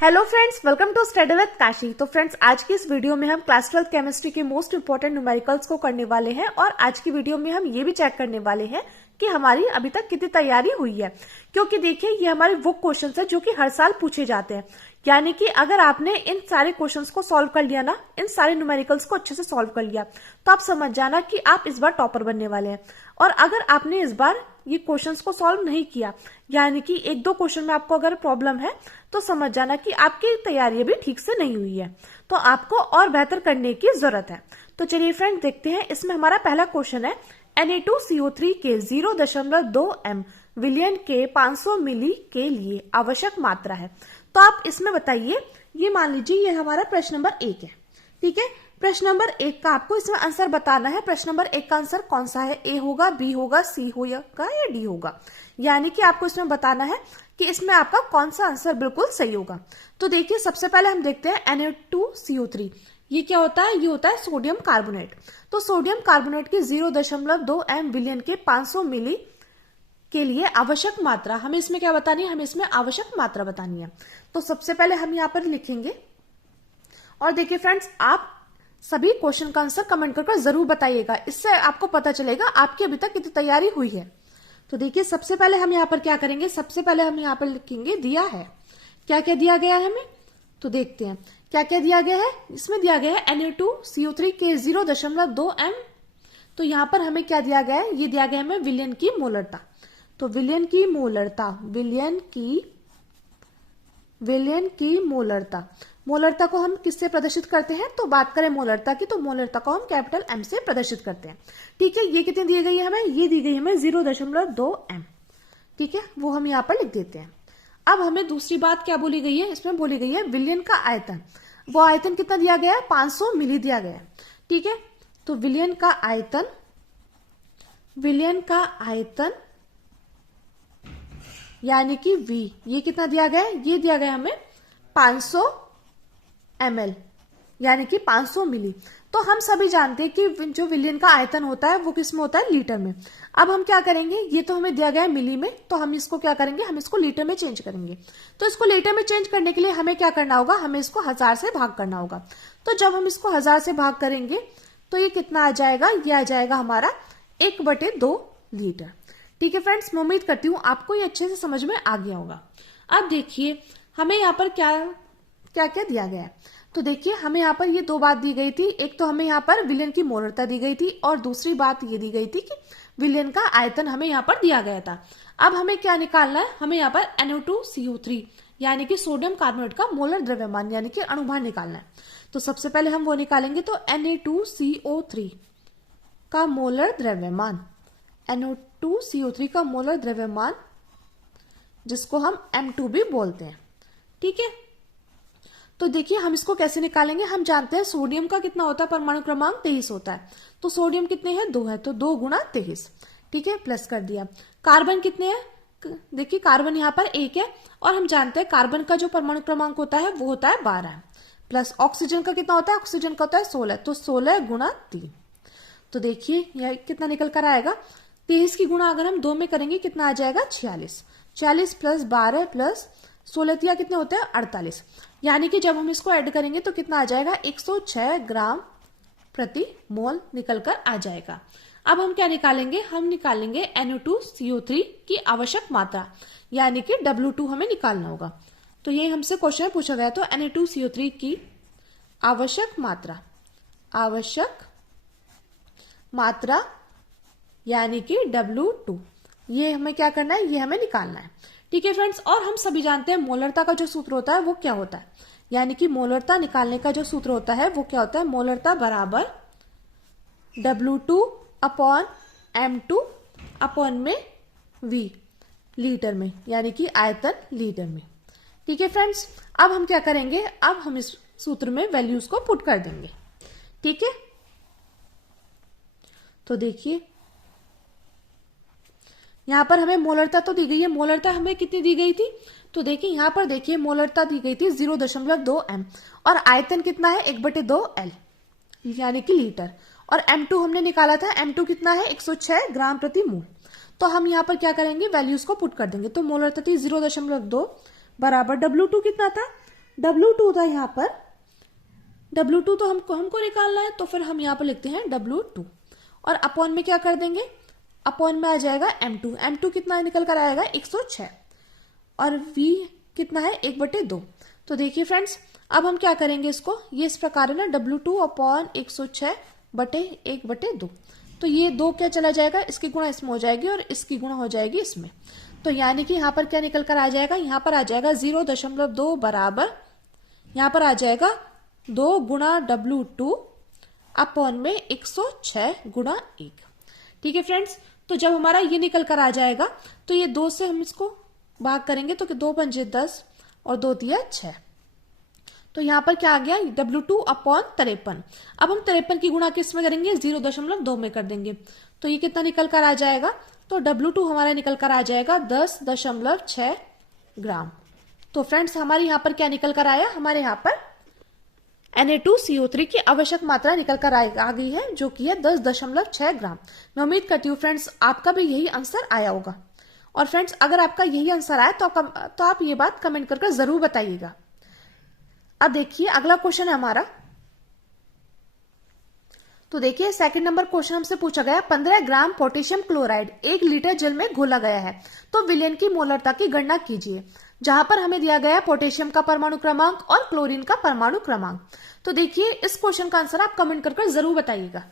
Hello friends, welcome to study with Kashi. तो friends, आज की इस वीडियो में हम क्लास 12 केमिस्ट्री के मोस्ट इंपोर्टेंट न्यूमेरिकल्स को करने वाले हैं और आज की वीडियो में हम ये भी चेक करने वाले हैं कि हमारी अभी तक कितनी तैयारी हुई है। क्योंकि देखिए, ये हमारे वो क्वेश्चंस है जो कि हर साल पूछे जाते हैं। यानी कि अगर आपने इन सारे क्वेश्चंस को सॉल्व कर लिया ना, इन सारे न्यूमेरिकल्स को अच्छे से सॉल्व कर लिया, तो आप समझ जाना कि आप इस बार टॉपर बनने वाले हैं। और अगर आपने इस बार ये क्वेश्चंस को सॉल्व नहीं किया, यानी कि एक दो क्वेश्चन में आपको अगर प्रॉब्लम है, तो समझ जाना कि आपकी तैयारी भी ठीक से नहीं हुई है, तो आपको और बेहतर करने की जरूरत है। तो चलिए फ्रेंड, देखते हैं। इसमें हमारा पहला क्वेश्चन है Na2CO3 के 0.2 m विलियन के 500 मिली के लिए आवश्यक मात्रा है। तो आप इसमें बताइए, ये मान लीजिए ये हमारा प्रश्न नंबर 1 है। ठीक है, प्रश्न नंबर 1 का आपको इसमें आंसर बताना है। प्रश्न नंबर 1 का आंसर कौन सा है? ए होगा, बी होगा, सी होगा या डी होगा। यानी कि आपको इसमें बताना है कि इसमें आपका कौन सा आंसर बिल्कुल सही होगा। तो देखिए, सबसे पहले हम देखते हैं Na2CO3। ये क्या होता है? ये होता है सोडियम कार्बोनेट। तो सोडियम कार्बोनेट की 0.2 m विलियन के 500 मिली के लिए आवश्यक मात्रा, हमें इसमें क्या बतानी है? हमें इसमें आवश्यक मात्रा बतानी है। तो सबसे पहले हम यहाँ पर लिखेंगे। और देखिए फ्रेंड्स, आप सभी क्वेश्चन का आंसर कमेंट करके जरूर बताइएगा, इससे आपको पता चलेगा आपकी अभी तक कितनी तैयारी हुई है। तो देखिए, सबसे पहले हम यहाँ पर क्या करेंगे? सबसे पहले हम यहाँ पर लिखेंगे दिया है। क्या क्या दिया गया है हमें? तो देखते हैं क्या क्या दिया गया है। इसमें दिया गया है Na2CO3 के 0.2 m। तो यहाँ पर हमें क्या दिया गया है? ये दिया गया है हमें विलियन की मोलरता। तो विलियन की मोलरता, मोलरता को हम किससे प्रदर्शित करते हैं? तो बात करें मोलरता की, तो मोलरता को हम कैपिटल M से प्रदर्शित करते हैं। ठीक है, ये कितनी दी गई है हमें? ये दी गई हमें 0.2 m। ठीक है, वो हम यहाँ पर लिख देते हैं। अब हमें दूसरी बात क्या बोली गई है? इसमें बोली गई है विलियन का आयतन। वो आयतन कितना दिया गया है? 500 मिली दिया गया है। ठीक है, तो विलियन का आयतन यानी कि V, ये कितना दिया गया है? ये दिया गया हमें 500 ml, यानी कि 500 मिली। तो हम सभी जानते हैं कि जो विलियन का आयतन होता है वो किस में होता है? लीटर में। अब हम क्या करेंगे? ये तो हमें दिया गया है मिली में, तो हम इसको क्या करेंगे? हम इसको लीटर में चेंज करेंगे। तो इसको लीटर में चेंज करने के लिए हमें क्या करना होगा? हमें इसको 1000 से भाग करना होगा। तो जब हम इसको 1000 से भाग करेंगे तो ये कितना आ जाएगा? ये आ जाएगा हमारा 1/2 लीटर। ठीक है फ्रेंड्स, मैं उम्मीद करती हूँ आपको ये अच्छे से समझ में आ गया होगा। अब देखिए, हमें यहाँ पर क्या क्या दिया गया है। तो देखिए, हमें यहाँ पर ये दो बात दी गई थी। एक तो हमें यहाँ पर विलियन की मोलरता दी गई थी और दूसरी बात ये दी गई थी कि विलियन का आयतन हमें यहाँ पर दिया गया था। अब हमें क्या निकालना है? हमें यहाँ पर Na2CO3 यानी कि सोडियम कार्बोनेट का मोलर द्रव्यमान यानी कि अणुभार निकालना है। तो सबसे पहले हम वो निकालेंगे। तो Na2CO3 का मोलर द्रव्यमान, Na2CO3 का मोलर द्रव्यमान, जिसको हम M2 भी बोलते हैं। ठीक है, तो देखिए हम इसको कैसे निकालेंगे। हम जानते हैं सोडियम का कितना होता है? परमाणु क्रमांक 23 होता है। तो सोडियम कितने हैं? 2 है, तो 2 गुणा 23। ठीक है, प्लस कर दिया। कार्बन कितने हैं? देखिए, कार्बन यहाँ पर 1 है और हम जानते हैं कार्बन का जो परमाणु क्रमांक होता है वो होता है 12। प्लस ऑक्सीजन का कितना होता है? ऑक्सीजन का होता है 16, तो 16 गुणा 3। तो देखिए यह कितना निकल कर आएगा? 23 की गुणा अगर हम 2 में करेंगे कितना आ जाएगा? 46। 46 प्लस 12 प्लस 16 कितने होते हैं? 48। यानी कि जब हम इसको ऐड करेंगे तो कितना आ जाएगा? 106 ग्राम प्रति मोल निकल कर आ जाएगा। अब हम क्या निकालेंगे? हम निकालेंगे Na2CO3 की आवश्यक मात्रा, यानी कि W2 हमें निकालना होगा। तो ये हमसे क्वेश्चन पूछा गया। तो Na2CO3 की आवश्यक मात्रा यानी कि W2, ये हमें क्या करना है? ये हमें निकालना है। ठीक है फ्रेंड्स, और हम सभी जानते हैं मोलरता का जो सूत्र होता है वो क्या होता है? यानी कि मोलरता निकालने का जो सूत्र होता है वो क्या होता है? मोलरता बराबर W2 अपॉन M2 अपॉन में V लीटर में, यानी कि आयतन लीटर में। ठीक है फ्रेंड्स, अब हम क्या करेंगे? अब हम इस सूत्र में वैल्यूज को पुट कर देंगे। ठीक है, तो देखिए यहाँ पर हमें मोलरता तो दी गई है। मोलरता हमें कितनी दी गई थी? तो देखिए यहाँ पर देखिए मोलरता दी गई थी 0.2 m और आयतन कितना है? 1/2 L यानी कि लीटर। और M2 हमने निकाला था। M2 कितना है? 106 ग्राम प्रति मोल। तो हम यहाँ पर क्या करेंगे? वैल्यूज को पुट कर देंगे। तो मोलरता थी 0.2 बराबर W2 कितना था? W2 था यहाँ पर, W2 तो हमको निकालना है, तो फिर हम यहाँ पर लिखते हैं W2 और अपॉन में क्या कर देंगे, अपॉन में आ जाएगा M2। M2 कितना निकल कर आएगा 106 और V कितना है 1/2। तो देखिए फ्रेंड्स, अब हम क्या करेंगे इसको, ये इस प्रकार है ना, W2 अपॉन 106 बटे 1/2। तो ये 2 क्या चला जाएगा, इसकी गुणा इसमें हो जाएगी और इसकी गुणा हो जाएगी इसमें। तो यानी कि यहाँ पर क्या निकल कर आ जाएगा, यहाँ पर आ जाएगा 0.2 बराबर, यहाँ पर आ जाएगा 2 गुणा W2 अपॉन में 106 गुणा 1। ठीक है फ्रेंड्स, तो जब हमारा ये निकल कर आ जाएगा तो ये 2 से हम इसको भाग करेंगे तो 2 पंजे 10 और 2 दिया 6। तो यहाँ पर क्या आ गया, W2 अपॉन 53। अब हम 53 की गुणा किस में करेंगे, 0.2 में कर देंगे। तो ये कितना निकल कर आ जाएगा, तो W2 हमारा निकल कर आ जाएगा 10.6 ग्राम। तो फ्रेंड्स हमारे यहाँ पर क्या निकल कर आया, हमारे यहाँ पर Na2CO3 की आवश्यक मात्रा निकल कर आ गई है, जो कि है 10.6 ग्राम। मैं उम्मीद करती हूँ फ्रेंड्स आपका भी यही आंसर आया होगा। और फ्रेंड्स अगर आपका यही आंसर आया तो आप ये बात कमेंट करके जरूर बताइएगा। अब देखिए अगला क्वेश्चन है हमारा। तो देखिए सेकंड नंबर क्वेश्चन हमसे पूछा गया 15 ग्राम पोटेशियम क्लोराइड 1 लीटर जल में घोला गया है, तो विलयन की मोलरता की गणना कीजिए। जहां पर हमें दिया गया है पोटेशियम का परमाणु क्रमांक और क्लोरीन का परमाणु क्रमांक। तो देखिए इस क्वेश्चन का आंसर आप कमेंट कर जरूर बताइएगा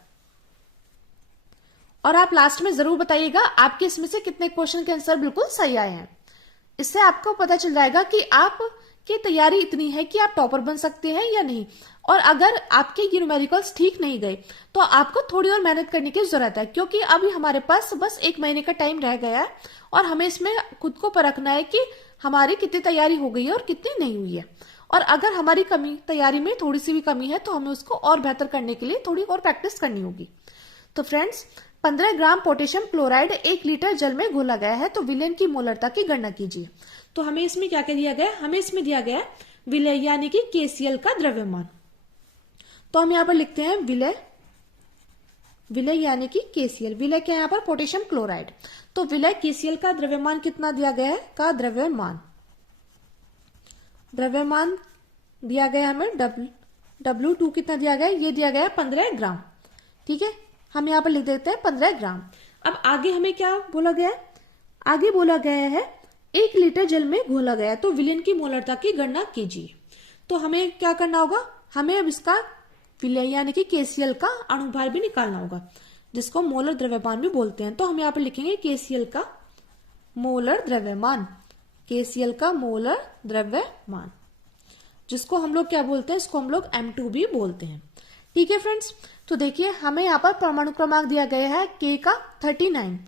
और आप लास्ट में जरूर बताइएगा आपके इसमें से कितने क्वेश्चन के आंसर बिल्कुल सही आए हैं। इससे आपको पता चल जाएगा कि आपकी तैयारी इतनी है कि आप टॉपर बन सकते हैं या नहीं। और अगर आपके ये न्यूमेरिकल्स ठीक नहीं गए तो आपको थोड़ी और मेहनत करने की जरूरत है, क्योंकि अभी हमारे पास बस 1 महीने का टाइम रह गया है और हमें इसमें खुद को परखना है कि हमारी कितनी तैयारी हो गई है और कितनी नहीं हुई है। और अगर हमारी तैयारी में थोड़ी सी भी कमी है तो हमें उसको और बेहतर करने के लिए थोड़ी और प्रैक्टिस करनी होगी। तो friends 15 gram potassium chloride 1 litre जल में घोला गया है, तो विलयन की मोलरता की गणना कीजिए। तो हमें इसमें क्या दिया गया, हमें इसमें दिया गया विलय यानी कि KCl का द्रव्यमान। तो हम यहाँ पर लिखते हैं विलय यानी कि KCl। विलय क्या है यहाँ पर, पोटेशियम क्लोराइड। तो विलय KCl का द्रव्यमान कितना दिया गया है, का द्रव्यमान दिया गया हमें W2 कितना दिया गया, ये दिया गया 15 ग्राम। ठीक है, हम यहाँ पर लिख देते हैं 15 ग्राम। अब आगे हमें क्या बोला गया है, आगे बोला गया है 1 लीटर जल में घोला गया, तो विलयन की मोलरता की गणना कीजिए। तो हमें क्या करना होगा, हमें अब इसका विलय यानी कि KCl का अणुभार भी निकालना होगा, जिसको मोलर द्रव्यमान भी बोलते हैं। तो हम यहाँ पर लिखेंगे KCl का मोलर द्रव्यमान, KCl का मोलर द्रव्यमान, जिसको हम लोग क्या बोलते हैं, इसको हम लोग M2 भी बोलते हैं। ठीक है फ्रेंड्स, तो देखिए हमें यहाँ पर परमाणु क्रमांक दिया गया है K का 39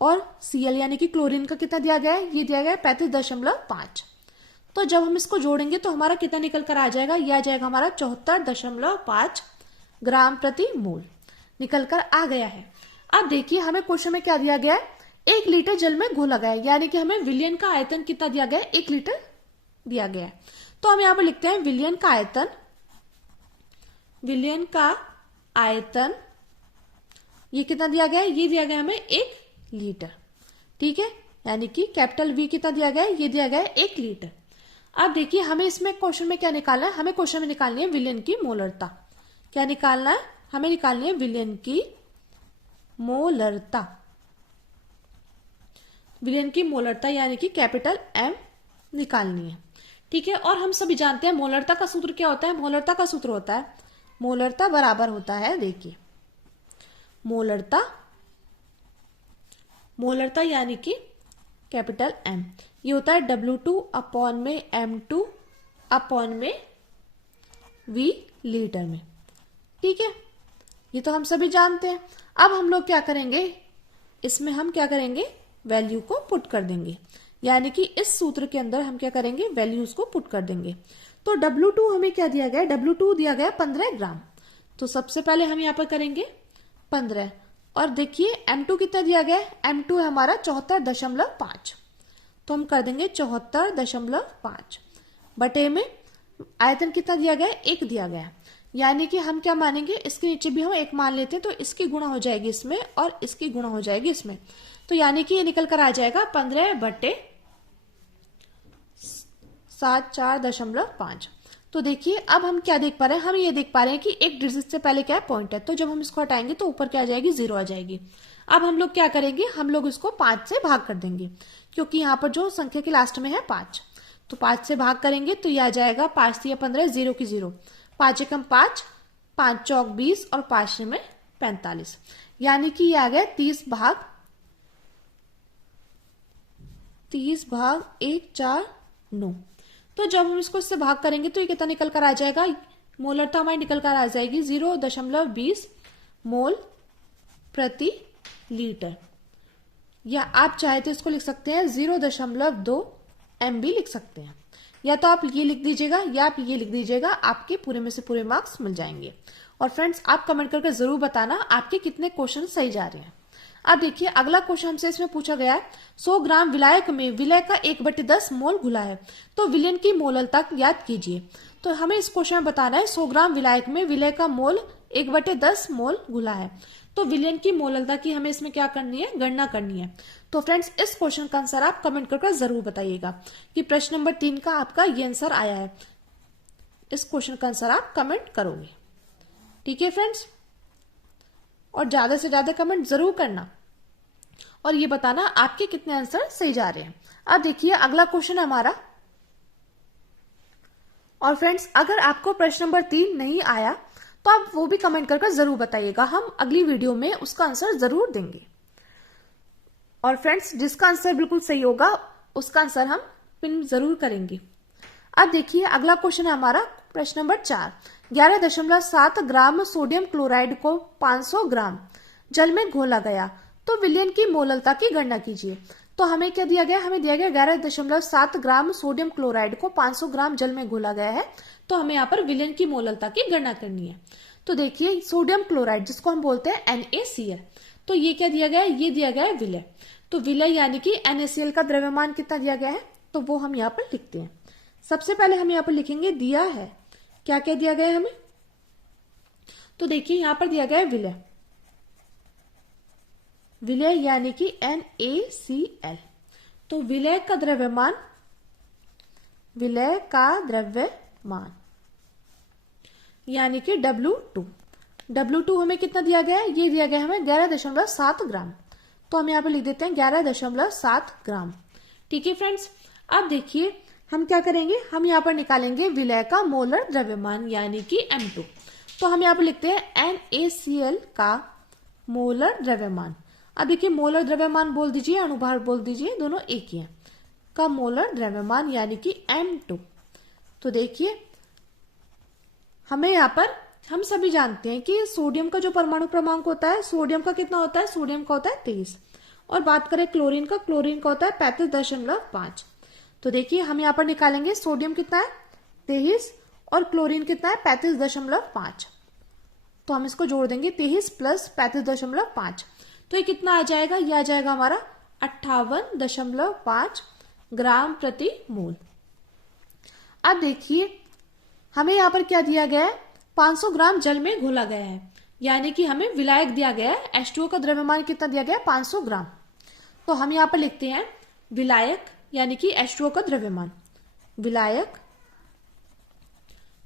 और Cl यानी कि क्लोरीन का कितना दिया गया है, ये दिया गया है 35.5। तो जब हम इसको जोड़ेंगे तो हमारा कितना निकल कर आ जाएगा, यह आ जाएगा हमारा 74.5 ग्राम प्रति मोल निकल कर आ गया है। अब देखिए हमें क्वेश्चन में क्या दिया गया है, 1 लीटर जल में घोला गया है, यानी कि हमें विलयन का आयतन कितना दिया गया है, 1 लीटर दिया गया है। तो हम यहाँ पर लिखते हैं विलयन का आयतन ये कितना दिया गया है, ये दिया गया हमें 1 लीटर। ठीक है, यानी कि कैपिटल V कितना दिया गया है, ये दिया गया है 1 लीटर। अब देखिए हमें इसमें क्वेश्चन में क्या निकालना है, हमें क्वेश्चन में निकालनी है विलयन की मोलरता। क्या निकालना है, हमें निकालनी है विलयन की मोलरता। विलयन की मोलरता यानी कि कैपिटल M निकालनी है। ठीक है, और हम सभी जानते हैं मोलरता का सूत्र क्या होता है, मोलरता का सूत्र होता है, मोलरता बराबर होता है, देखिए मोलरता यानी कि कैपिटल M, ये होता है W2 अपॉन में M2 अपॉन में V लीटर में। ठीक है, ये तो हम सभी जानते हैं। अब हम लोग क्या करेंगे, इसमें हम क्या करेंगे, वैल्यू को पुट कर देंगे, यानी कि इस सूत्र के अंदर हम क्या करेंगे, वैल्यूज को पुट कर देंगे। तो W2 हमें क्या दिया गया, W2 दिया गया 15 ग्राम। तो सबसे पहले हम यहाँ पर करेंगे 15 और देखिए M2 कितना दिया गया है, M2 है हमारा 74.5। तो हम कर देंगे 74.5 बटे में आयतन कितना दिया गया है, 1 दिया गया है, यानी कि हम क्या मानेंगे, इसके नीचे भी हम 1 मान लेते हैं, तो इसकी गुणा हो जाएगी इसमें और इसकी गुणा हो जाएगी इसमें। तो यानी कि ये निकल कर आ जाएगा 15 बटे 74.5। तो देखिए अब हम क्या देख पा रहे हैं, हम ये देख पा रहे हैं कि एक डिजिट से पहले क्या है, पॉइंट है, तो जब हम इसको हटाएंगे तो ऊपर क्या आ जाएगी, 0 आ जाएगी। अब हम लोग क्या करेंगे, हम लोग इसको 5 से भाग कर देंगे, क्योंकि यहाँ पर जो संख्या के लास्ट में है 5, तो 5 से भाग करेंगे तो ये आ जाएगा 5 3 15, 0 की 0, 5 एकम 5, 5 चौक 20 और 5 में 45, यानी कि ये आ गया 30 भाग 1 4 9। तो जब हम इसको इससे भाग करेंगे तो ये कितना निकल कर आ जाएगा, मोलरता हमारी निकल कर आ जाएगी 0.20 मोल प्रति लीटर, या आप चाहे तो इसको लिख सकते हैं 0.2 MB लिख सकते हैं, या तो आप ये लिख दीजिएगा या आप ये लिख दीजिएगा, आपके पूरे में से पूरे मार्क्स मिल जाएंगे। और फ्रेंड्स आप कमेंट करके जरूर बताना आपके कितने क्वेश्चन सही जा रहे हैं। अब देखिए अगला क्वेश्चन हमसे इसमें पूछा गया है, 100 ग्राम विलायक में विलय का 1/10 मोल घुला है, तो विलयन की मोललता याद कीजिए। तो हमें इस क्वेश्चन में बताना है 100 ग्राम विलायक में विलय का मोल 1/10 मोल घुला है, तो विलयन की मोललता की हमें इसमें क्या करनी है, गणना करनी है। तो फ्रेंड्स इस क्वेश्चन का आंसर आप कमेंट करके जरूर बताइएगा कि प्रश्न नंबर 3 का आपका ये आंसर आया है। इस क्वेश्चन का आंसर आप कमेंट करोगे, ठीक है फ्रेंड्स, और ज्यादा से ज्यादा कमेंट जरूर करना और ये बताना आपके कितने आंसर सही जा रहे हैं। अब देखिए अगला क्वेश्चन हमारा, और फ्रेंड्स अगर आपको प्रश्न नंबर 3 नहीं आया तो आप वो भी कमेंट करके जरूर बताइएगा, हम अगली वीडियो में उसका आंसर जरूर देंगे। और फ्रेंड्स जिसका आंसर बिल्कुल सही होगा उसका आंसर हम पिन जरूर करेंगे। अब देखिए अगला क्वेश्चन है हमारा प्रश्न नंबर 4, 11.7 ग्राम सोडियम क्लोराइड को 500 ग्राम जल में घोला गया, तो विलयन की मोललता की गणना कीजिए। तो हमें क्या दिया गया, हमें दिया गया 11.7 ग्राम सोडियम क्लोराइड को 500 ग्राम जल में घोला गया है, तो हमें यहाँ पर विलयन की मोललता की गणना करनी है। तो देखिए सोडियम क्लोराइड जिसको हम बोलते हैं NaCl, तो ये क्या दिया गया है, ये दिया गया है विलय। तो विलय यानी कि NaCl का द्रव्यमान कितना दिया गया है, तो वो हम यहाँ पर लिखते हैं। सबसे पहले हम यहाँ पर लिखेंगे दिया है, क्या क्या दिया गया है हमें, तो देखिए यहाँ पर दिया गया है विलय, विलय यानी कि NaCl, तो विलय का द्रव्यमान, विलय का द्रव्यमान यानी कि W2, W2 हमें कितना दिया गया है, ये दिया गया है हमें 11.7 ग्राम, तो हम यहाँ पे लिख देते हैं 11.7 ग्राम, ठीक है फ्रेंड्स। अब देखिए हम क्या करेंगे, हम यहाँ पर निकालेंगे विलय का मोलर द्रव्यमान यानी कि M2, तो हम यहाँ पर लिखते हैं NaCl का मोलर द्रव्यमान। अब देखिए मोलर द्रव्यमान बोल दीजिए, अनुभार बोल दीजिए, दोनों एक ही है, का मोलर द्रव्यमान यानी कि M2। तो देखिए हमें यहाँ पर, हम सभी जानते हैं कि सोडियम का जो परमाणु क्रमांक होता है, सोडियम का कितना होता है, सोडियम का होता है 23, और बात करें क्लोरीन का, क्लोरीन का होता है 35.5। तो देखिए हम यहाँ पर निकालेंगे सोडियम कितना है 23 और क्लोरीन कितना है 35.5, तो हम इसको जोड़ देंगे 23 प्लस 35.5, तो ये कितना आ जाएगा, ये आ जाएगा हमारा 58.5 ग्राम प्रति मोल। अब देखिए हमें यहाँ पर क्या दिया गया है, 500 ग्राम जल में घोला गया है, यानी कि हमें विलायक दिया गया है, H2O का द्रव्यमान कितना दिया गया है 500 ग्राम, तो हम यहाँ पर लिखते हैं विलायक यानी कि H2O का द्रव्यमान, विलायक,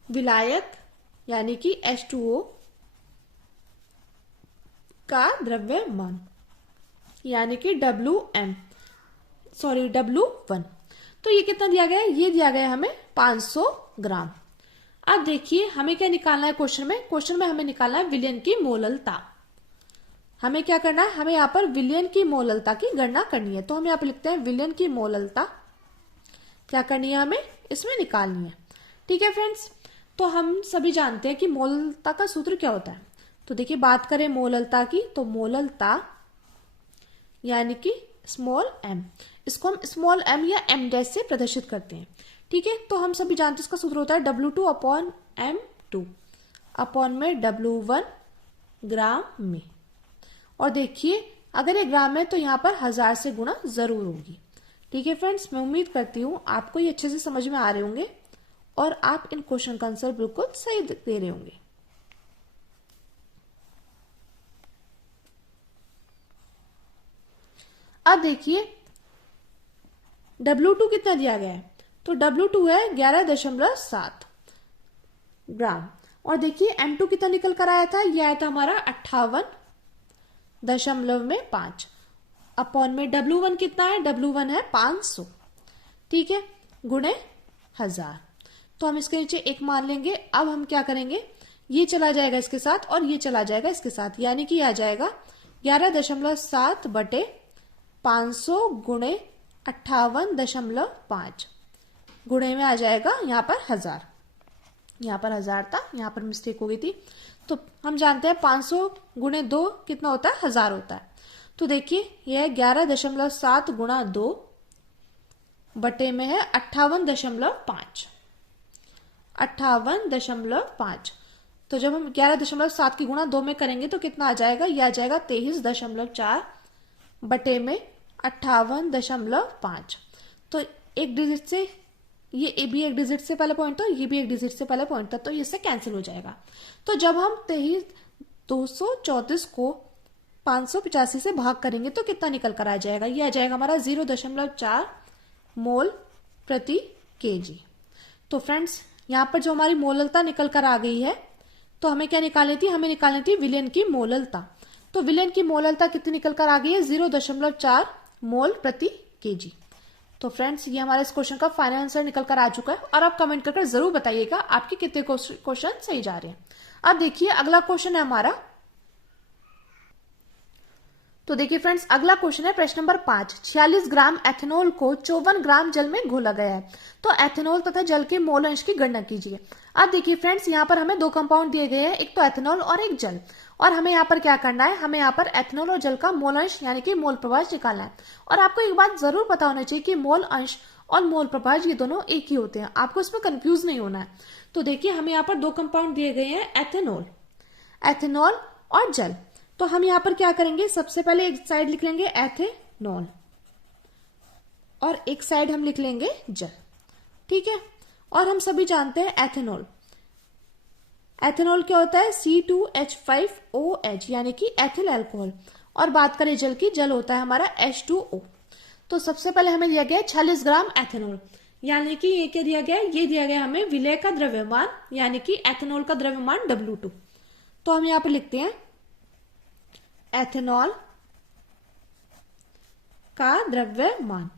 विलायक यानी कि H2O का द्रव्यमान यानी कि W1, तो ये कितना दिया गया है, ये दिया गया है हमें 500 ग्राम। अब देखिए हमें क्या निकालना है क्वेश्चन में, क्वेश्चन में हमें निकालना है विलयन की मोललता। हमें क्या करना है, हमें यहाँ पर विलयन की मोललता की गणना करनी है, तो हम यहाँ पर लिखते हैं विलयन की मोललता क्या करनी है, हमें इसमें निकालनी है, ठीक है फ्रेंड्स। तो हम सभी जानते हैं कि मोललता का सूत्र क्या होता है, तो देखिए बात करें मोललता की, तो मोललता यानी कि स्मॉल m, इसको हम स्मॉल m या m डैश से प्रदर्शित करते हैं, ठीक है। तो हम सभी जानते हैं इसका सूत्र होता है W2 अपॉन M2 अपॉन में W1 ग्राम में, और देखिए अगर ये ग्राम में तो यहाँ पर 1000 से गुणा जरूर होगी, ठीक है फ्रेंड्स। मैं उम्मीद करती हूँ आपको ये अच्छे से समझ में आ रहे होंगे और आप इन क्वेश्चन का आंसर बिल्कुल सही दे रहे होंगे। अब देखिए W2 कितना दिया गया है, तो W2 है 11.7 ग्राम। और देखिए M2 कितना निकल कर आया था, ये आया था हमारा 58.5 अपॉन में W1 कितना है, W1 है 500, ठीक है, गुणे 1000। तो हम इसके नीचे 1 मान लेंगे। अब हम क्या करेंगे, ये चला जाएगा इसके साथ और ये चला जाएगा इसके साथ, यानी कि आ जाएगा 11.7 बटे 500 गुणे 58.5 गुणे में आ जाएगा यहाँ पर 1000। यहाँ पर 1000 था, यहाँ पर मिस्टेक हो गई थी। तो हम जानते हैं 500 गुणे 2 कितना होता है, 1000 होता है। तो देखिए यह 11.7 गुणा 2 बटे में है 58.5। 58.5। तो जब हम 11.7 की गुणा 2 में करेंगे तो कितना आ जाएगा, यह आ जाएगा 23.4 बटे में 58.5। तो एक डिजिट से ये भी एक डिजिट से पहले पॉइंट था, ये भी एक डिजिट से पहले पॉइंट था, तो इससे कैंसिल हो जाएगा। तो जब हम 234 को 585 से भाग करेंगे तो कितना निकल कर आ जाएगा, ये आ जाएगा हमारा 0.4 मोल प्रति केजी। तो फ्रेंड्स यहाँ पर जो हमारी मोललता निकल कर आ गई है, तो हमें क्या निकालनी थी, हमें निकालनी थी विलयन की मोललता। तो विलयन की मोललता कितनी निकल कर आ गई है, 0.4 मोल प्रति केजी। तो फ्रेंड्स ये हमारे इस क्वेश्चन का फाइनल आंसर निकल कर आ चुका है। और आप कमेंट करके जरूर बताइएगा आपके कितने क्वेश्चन सही जा रहे हैं। अब देखिए अगला क्वेश्चन है हमारा। तो देखिए फ्रेंड्स अगला क्वेश्चन है प्रश्न नंबर 5। 46 ग्राम एथेनॉल को 54 ग्राम जल में घोला गया है, तो एथेनॉल तथा जल के मोल अंश की गणना कीजिए। अब देखिए फ्रेंड्स यहाँ पर हमें 2 कंपाउंड दिए गए हैं, एक तो एथेनॉल और एक जल। और हमें यहाँ पर क्या करना है, हमें यहाँ पर एथेनॉल और जल का मोल अंश यानी कि मोल प्रभाज निकालना है। और आपको एक बात जरूर पता होना चाहिए कि मोल अंश और मोल प्रभाज ये दोनों एक ही होते हैं, आपको इसमें कंफ्यूज नहीं होना है। तो देखिए हमें यहाँ पर 2 कंपाउंड दिए गए हैं, एथेनॉल और जल। तो हम यहाँ पर क्या करेंगे, सबसे पहले एक साइड लिख लेंगे एथेनॉल और एक साइड हम लिख लेंगे जल, ठीक है। और हम सभी जानते हैं एथेनॉल क्या होता है, C2H5OH यानी कि एथिल अल्कोहल। और बात करें जल की, जल होता है हमारा H2O। तो सबसे पहले हमें दिया गया है 46 ग्राम एथेनॉल, यानी कि ये क्या दिया गया है, ये दिया गया हमें विलय का द्रव्यमान यानी कि एथेनॉल का द्रव्यमान W2। तो हम यहाँ पर लिखते हैं एथेनॉल का द्रव्यमान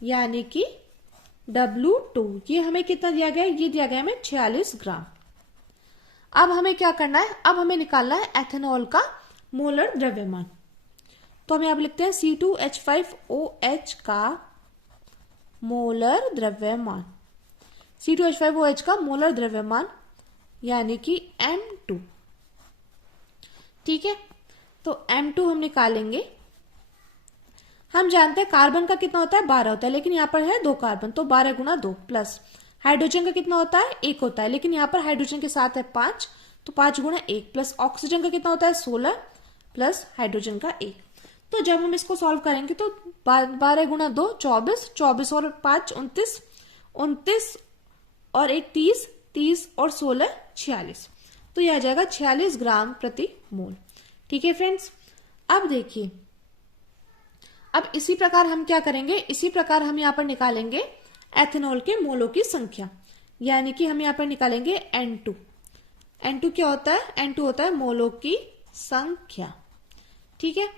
यानी कि W2, ये हमें कितना दिया गया है, ये दिया गया हमें 46 ग्राम। अब हमें क्या करना है, अब हमें निकालना है एथेनॉल का मोलर द्रव्यमान। तो हम यहां पर लिखते हैं C2H5OH का मोलर द्रव्यमान, C2H5OH का मोलर द्रव्यमान यानी कि M2, ठीक है। तो M2 हम निकालेंगे। हम जानते हैं कार्बन का कितना होता है, 12 होता है, लेकिन यहाँ पर है 2 कार्बन, तो 12 गुणा 2 प्लस हाइड्रोजन का कितना होता है, 1 होता है, लेकिन यहाँ पर हाइड्रोजन के साथ है 5, तो 5 गुणा 1 प्लस ऑक्सीजन का कितना होता है 16 प्लस हाइड्रोजन का 1। तो जब हम इसको सॉल्व करेंगे तो 12 गुणा 2 24, 24 और 5 29, 29 और 1 30, 30 और 16 46। तो यह आ जाएगा 46 ग्राम प्रति मोल, ठीक है फ्रेंड्स। अब देखिए, अब इसी प्रकार हम क्या करेंगे, इसी प्रकार हम यहाँ पर निकालेंगे एथेनॉल के मोलों की संख्या, यानी कि हम यहाँ पर निकालेंगे N2। N2 क्या होता है, N2 होता है मोलों की संख्या, ठीक है।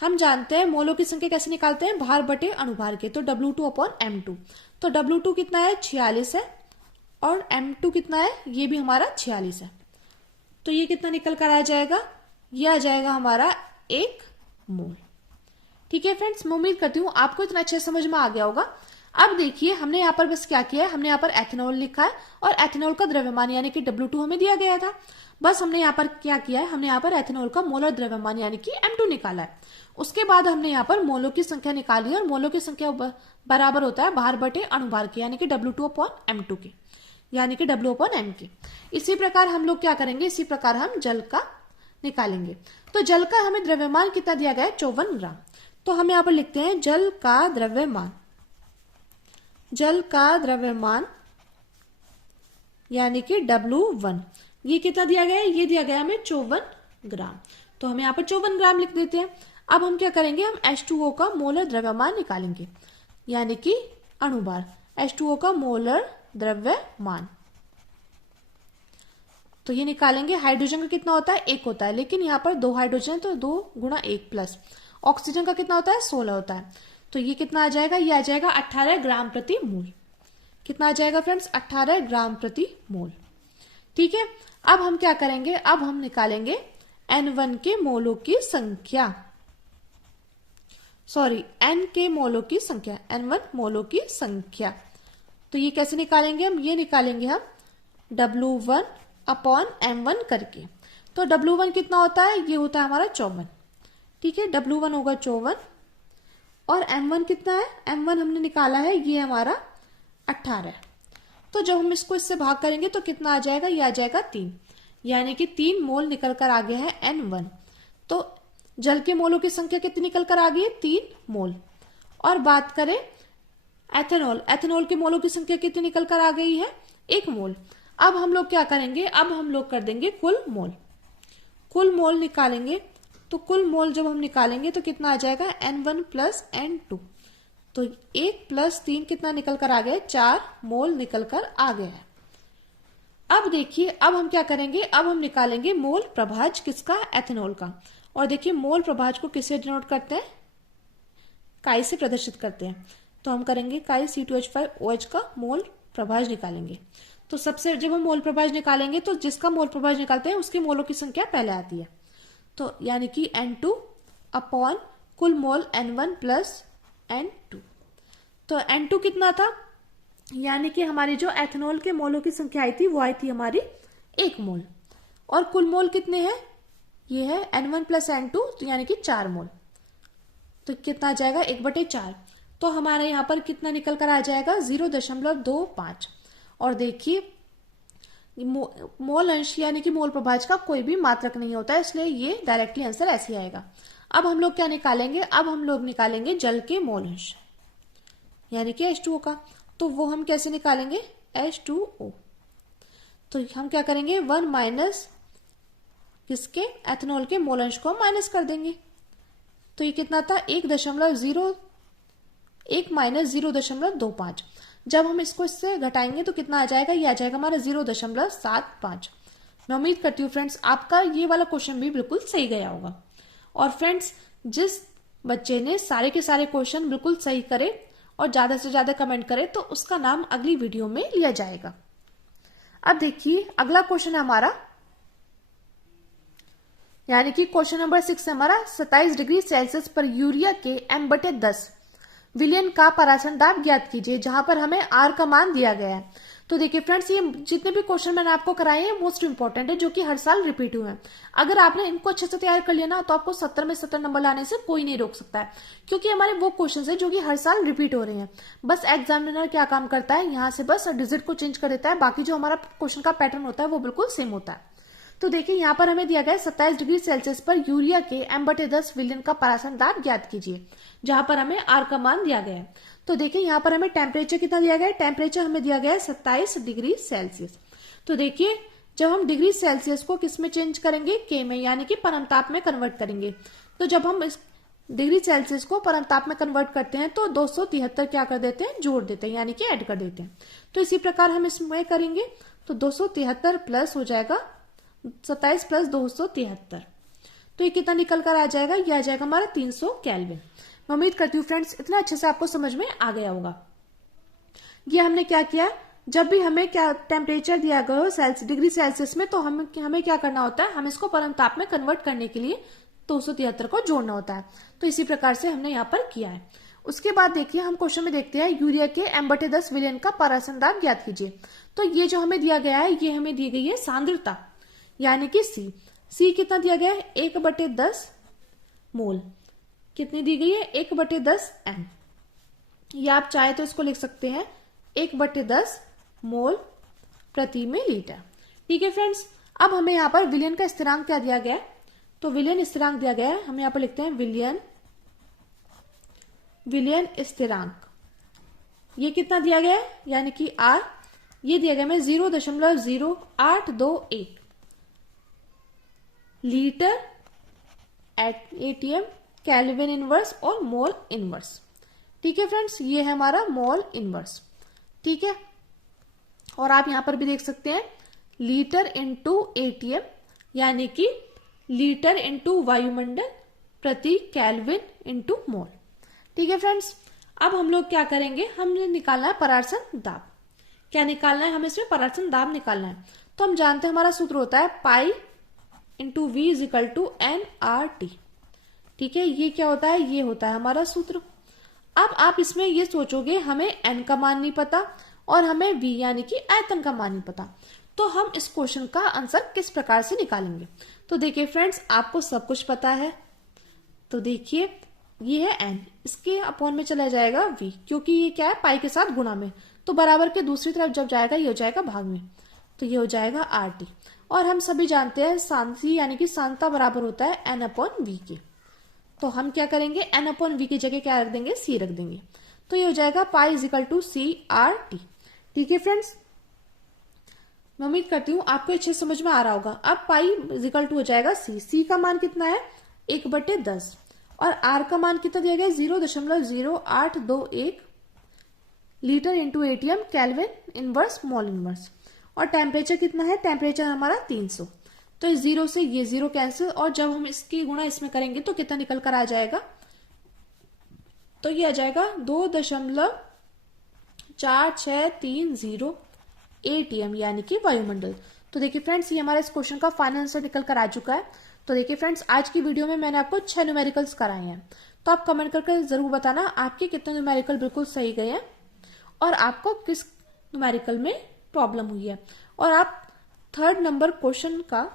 हम जानते हैं मोलों की संख्या कैसे निकालते हैं, भार बटे अणुभार के, तो W2/M2। तो W2 कितना है 46 है और M2 कितना है, ये भी हमारा 46 है। तो ये कितना निकल कर आ जाएगा, ये आ जाएगा हमारा 1 मोल, ठीक है फ्रेंड्स। मैं उम्मीद करती हूँ आपको इतना अच्छे समझ में आ गया होगा। अब देखिए हमने यहाँ पर बस क्या किया है, हमने यहाँ पर एथेनॉल लिखा है और एथेनॉल का द्रव्यमान यानी कि W2 हमें दिया गया था। बस हमने यहाँ पर क्या किया है, हमने यहाँ पर एथेनॉल का मोलर द्रव्यमान यानी कि M2 निकाला है। उसके बाद हमने यहाँ पर मोलों की संख्या निकाली और मोलों की संख्या बराबर होता है भार बटे अणुभार के यानी कि W2/M2 के, यानी कि W/M के। इसी प्रकार हम लोग क्या करेंगे, इसी प्रकार हम जल का निकालेंगे। तो जल का हमें द्रव्यमान कितना दिया गया है 54 ग्राम। तो हम यहाँ पर लिखते हैं जल का द्रव्यमान, जल का द्रव्यमान यानी कि W1, ये कितना दिया गया है, ये दिया गया हमें 54 ग्राम। तो हम यहाँ पर 54 ग्राम लिख देते हैं। अब हम क्या करेंगे, हम H2O का मोलर द्रव्यमान निकालेंगे, यानी कि अणुभार, H2O का मोलर द्रव्यमान। तो ये निकालेंगे, हाइड्रोजन का कितना होता है, 1 होता है, लेकिन यहाँ पर 2 हाइड्रोजन तो 2 गुणा 1 प्लस ऑक्सीजन का कितना होता है, 16 होता है। तो ये कितना आ जाएगा, ये आ जाएगा 18 ग्राम प्रति मोल। कितना आ जाएगा फ्रेंड्स, 18 ग्राम प्रति मोल। ठीक है, अब हम क्या करेंगे, अब हम निकालेंगे N1 के मोलों की संख्या, सॉरी N के मोलों की संख्या, N1 मोलों की संख्या। तो ये कैसे निकालेंगे हम, ये निकालेंगे हम W1 अपॉन M1 करके। तो W1 कितना होता है, ये होता है हमारा 54। ठीक है, W1 होगा 54 और M1 कितना है, M1 हमने निकाला है, ये हमारा 18। तो जब हम इसको इससे भाग करेंगे तो कितना आ जाएगा, ये आ जाएगा 3, यानी कि 3 मोल निकल कर आ गया है N1। तो जल के मोलों की संख्या कितनी निकल कर आ गई है, 3 मोल। और बात करें एथेनॉल, एथेनॉल के मोलों की संख्या कितनी निकल कर आ गई है, 1 मोल। अब हम लोग क्या करेंगे, अब हम लोग कर देंगे कुल मोल, कुल मोल निकालेंगे। तो कुल मोल जब हम निकालेंगे तो कितना आ जाएगा, N1 प्लस N2। तो 1 प्लस 3 कितना निकल कर आ गया, 4 मोल निकल कर आ गया है। अब देखिए, अब हम क्या करेंगे, अब हम निकालेंगे मोल प्रभाज किसका, एथेनॉल का। और देखिए मोल प्रभाज को किससे डिनोट करते हैं, काई से प्रदर्शित करते हैं। तो हम करेंगे काई C2H5OH का मोल प्रभाज निकालेंगे। तो सबसे जब हम मोल प्रभाज निकालेंगे तो जिसका मोल प्रभाज निकालते हैं उसके मोलों की संख्या पहले आती है। तो यानी कि N2 अपॉन कुल मोल N1 प्लस N2। तो N2 कितना था, यानी कि हमारी जो एथेनॉल के मोलों की संख्या आई थी वो आई थी हमारी 1 मोल। और कुल मोल कितने हैं, ये है N1 प्लस N2, तो यानी कि 4 मोल। तो कितना आ जाएगा, 1/4। तो हमारे यहाँ पर कितना निकल कर आ जाएगा, 0.25। और देखिए मोल अंश यानी कि मोल प्रभाज का कोई भी मात्रक नहीं होता है, इसलिए ये डायरेक्टली आंसर ऐसे आएगा। अब हम लोग क्या निकालेंगे, अब हम लोग निकालेंगे जल के मोल अंश यानी कि H2O का। तो वो हम कैसे निकालेंगे, H2O। तो हम क्या करेंगे, 1 माइनस किसके, एथेनॉल के मोल अंश को हम माइनस कर देंगे। तो ये कितना था, 1 माइनस 0.25। जब हम इसको इससे घटाएंगे तो कितना आ जाएगा, ये आ जाएगा हमारा 0.75। मैं उम्मीद करती हूँ फ्रेंड्स आपका ये वाला क्वेश्चन भी बिल्कुल सही गया होगा। और फ्रेंड्स जिस बच्चे ने सारे के सारे क्वेश्चन बिल्कुल सही करे और ज्यादा से ज्यादा कमेंट करे तो उसका नाम अगली वीडियो में लिया जाएगा। अब देखिए अगला क्वेश्चन है हमारा, यानी कि क्वेश्चन नंबर 6 है हमारा, 27 डिग्री सेल्सियस पर यूरिया के M/10 विलयन का परासन दाब ज्ञात कीजिए, जहां पर हमें R का मान दिया गया है। तो देखिए फ्रेंड्स ये जितने भी क्वेश्चन मैंने आपको कराए हैं मोस्ट इंपॉर्टेंट है, जो कि हर साल रिपीट हुए हैं। अगर आपने इनको अच्छे से तैयार कर लिया ना तो आपको 70 में 70 नंबर लाने से कोई नहीं रोक सकता है, क्योंकि हमारे वो क्वेश्चन है जो कि हर साल रिपीट हो रहे हैं। बस एग्जामिनर क्या काम करता है, यहाँ से बस डिजिट को चेंज कर देता है, बाकी जो हमारा क्वेश्चन का पैटर्न होता है वो बिल्कुल सेम होता है। तो देखिए यहाँ पर हमें दिया गया है 27 डिग्री सेल्सियस पर यूरिया के M/10 विलयन का परासन दाब ज्ञात कीजिए, जहां पर हमें R का मान दिया गया है। तो देखिए यहाँ पर हमें टेम्परेचर कितना दिया गया है, टेम्परेचर हमें दिया गया है 27 डिग्री सेल्सियस। तो देखिए जब हम डिग्री सेल्सियस को किस में चेंज करेंगे, K में, यानी कि परमताप में कन्वर्ट करेंगे। तो जब हम इस डिग्री सेल्सियस को परमताप में कन्वर्ट करते हैं तो 273 क्या कर देते हैं, जोड़ देते हैं, यानी कि ऐड कर देते हैं। तो इसी प्रकार हम इसमें करेंगे तो 273 प्लस हो जाएगा 27 प्लस 273। तो ये कितना निकल कर आ जाएगा, ये आ जाएगा हमारा 300 केल्विन। मैं उम्मीद करती हूँ फ्रेंड्स इतना अच्छे से आपको समझ में आ गया होगा। ये हमने क्या किया, जब भी हमें क्या टेम्परेचर दिया गया हो डिग्री सेल्सियस में, तो हमें क्या करना होता है, हम इसको परमताप में कन्वर्ट करने के लिए 273 को जोड़ना होता है। तो इसी प्रकार से हमने यहाँ पर किया है। उसके बाद देखिए हम क्वेश्चन में देखते हैं यूरिया के M/10 विलयन का परासन दाब ज्ञात कीजिए। तो ये जो हमें दिया गया है, ये हमें दी गई है सांद्रता, यानी कि C कितना दिया गया है, 1/10 मोल। कितनी दी गई है, 1/10 M, या आप चाहे तो इसको लिख सकते हैं 1/10 मोल प्रति में लीटर। ठीक है फ्रेंड्स, अब हमें यहाँ पर विलयन का स्थिरांक क्या दिया गया है, तो विलयन स्थिरांक दिया गया है, हम यहाँ पर लिखते हैं विलयन स्थिरांक। ये कितना दिया गया है, यानी कि R, ये दिया गया है 0.0821 लीटर ATM, केल्विन इनवर्स और मोल इनवर्स। ठीक है फ्रेंड्स, ये है हमारा मोल इनवर्स। ठीक है, और आप यहां पर भी देख सकते हैं लीटर इंटू एटीएम, यानी कि लीटर इंटू वायुमंडल प्रति केल्विन इंटू मोल। ठीक है फ्रेंड्स, अब हम लोग क्या करेंगे, हमने निकालना है परावर्तन दाब। क्या निकालना है, हमें इसमें परावर्तन दाब निकालना है। तो हम जानते हैं हमारा सूत्र होता है pi into V is equal to N R T. ठीक है, ये क्या होता है, ये होता है हमारा सूत्र। अब आप इसमें ये सोचोगे हमें एन का मान नहीं पता और हमें वी यानी कि आयतन का मान नहीं पता, तो हम इस क्वेश्चन का आंसर किस प्रकार से निकालेंगे। तो देखिए फ्रेंड्स, आपको सब कुछ पता है, तो देखिए ये है एन, इसके अपॉन में चला जाएगा वी, क्योंकि ये क्या है पाई के साथ गुणा में, तो बराबर के दूसरी तरफ जब जाएगा ये हो जाएगा भाग में, तो ये हो जाएगा आर टी। और हम सभी जानते हैं सांसी यानी कि सांता बराबर होता है एन अपॉन वी के, तो हम क्या करेंगे एन अपॉन वी की जगह क्या रख देंगे, सी रख देंगे, तो ये हो जाएगा pi is equal to C R T. ठीक है फ्रेंड्स, मैं उम्मीद करती हूँ आपको अच्छे समझ में आ रहा होगा। अब पाई इज इक्वल टू हो जाएगा सी का मान कितना है 1/10 और आर का मान कितना दिया गया 0.0821 litre into ATM kelvin inverse mole inverse, और टेम्परेचर कितना है, टेम्परेचर हमारा 300। तो इस जीरो से ये जीरो कैंसिल, और जब हम इसकी गुणा इसमें करेंगे तो कितना निकल कर आ जाएगा, तो ये आ जाएगा 2.4630 एटीएम यानी कि वायुमंडल। तो देखिए फ्रेंड्स, ये हमारा इस क्वेश्चन का फाइनल आंसर निकल कर आ चुका है। तो देखिए फ्रेंड्स, आज की वीडियो में मैंने आपको 6 न्यूमेरिकल्स कराए हैं, तो आप कमेंट करके जरूर बताना आपके कितने न्यूमेरिकल बिल्कुल सही गए हैं और आपको किस न्यूमेरिकल में प्रॉब्लम हुई है, और आप 3rd नंबर क्वेश्चन का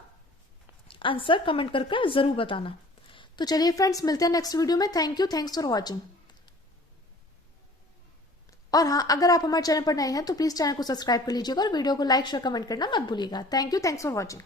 आंसर कमेंट करके जरूर बताना। तो चलिए फ्रेंड्स, मिलते हैं नेक्स्ट वीडियो में। Thank you, thanks for watching. और हाँ, अगर आप हमारे चैनल पर नए हैं तो प्लीज चैनल को सब्सक्राइब कर लीजिएगा और वीडियो को लाइक शेयर कमेंट करना मत भूलिएगा। Thank you, thanks for watching.